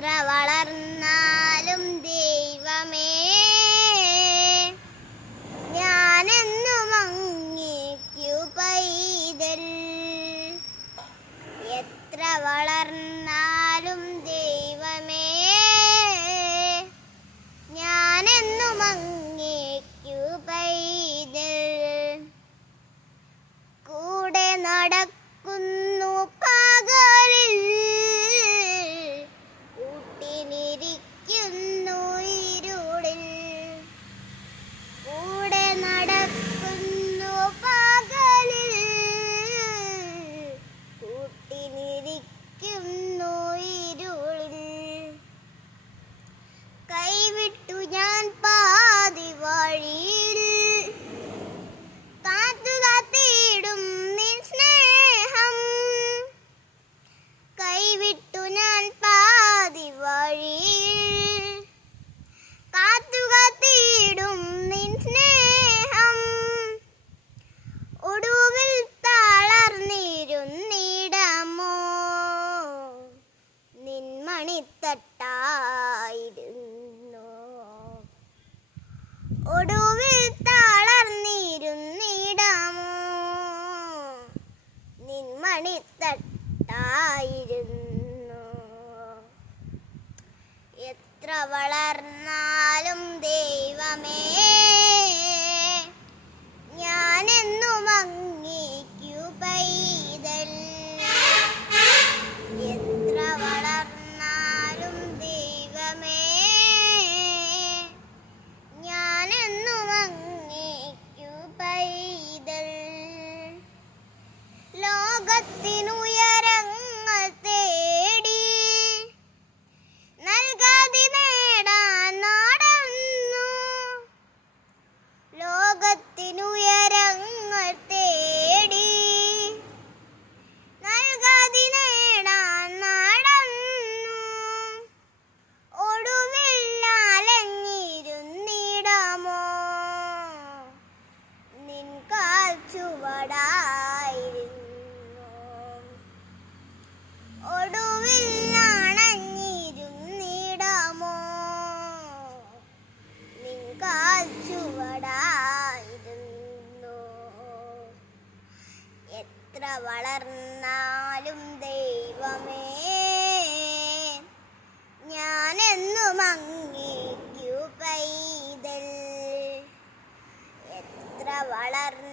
എത്ര വളർന്നാലും ദൈവമേ ഞാനെന്നും അങ്ങേക്കു പൈതൽ. എത്ര വളർന്നാലും ദൈവമേ ഞാനെന്നും അങ്ങേക്കു പൈതൽ. കൂടെ നടക്കുന്നു പകലിൽ, കൂട്ടിനിരിക്കുന്നു ഇരുളിൽ. കൂടെ നടക്കുന്നു പകലിൽ, കൂട്ടിനിരിക്കുന്നു ഇരുളിൽ. കൈവിട്ടു ഞാൻ പാതി വഴിയിൽ, കാത്തു കാത്തിടും നിൻ സ്നേഹം. കൈവിട്ടു ഞാൻ പാതി വഴിയിൽ, കാത്തു കാത്തിടും നിൻ സ്നേഹം. ഒടുവിൽ തളർന്നിരുന്നിടമോ നിൻ മണിത്തട്ടായിരുന്നു. ഒടുവിൽ തളർന്നിരുന്നിടമോ നിൻ മണിത്തട്ടായിരുന്നു. എത്ര വളർന്നാലും ദൈവമേ ഞാനെന്നും അങ്ങേക്കു പൈതൽ. എത്ര വളർന്നാലും ദൈവമേ ഞാനെന്നും അങ്ങേക്കു പൈതൽ. ലോകത്തിനുയരങ്ങൾ തേടി നൽകാതെ നേടാൻ നടന്നു. ലോകത്തിനുയരങ്ങൾ തേടി നൽകാതെ നേടാൻ നടന്നു. ഒടുവിൽ അലഞ്ഞിരുന്നിടമോ നിൻ കാൽ ചുവടായിരുന്നു. ഒടുവിൽ അണഞ്ഞിരുന്നിടമോ നിൻ കാൽ ചുവടായിരുന്നു. എത്ര വളർന്നാലും ദൈവമേ ഞാനെന്നും അങ്ങേക്കു പൈതൽ. എത്ര വളർന്നാലും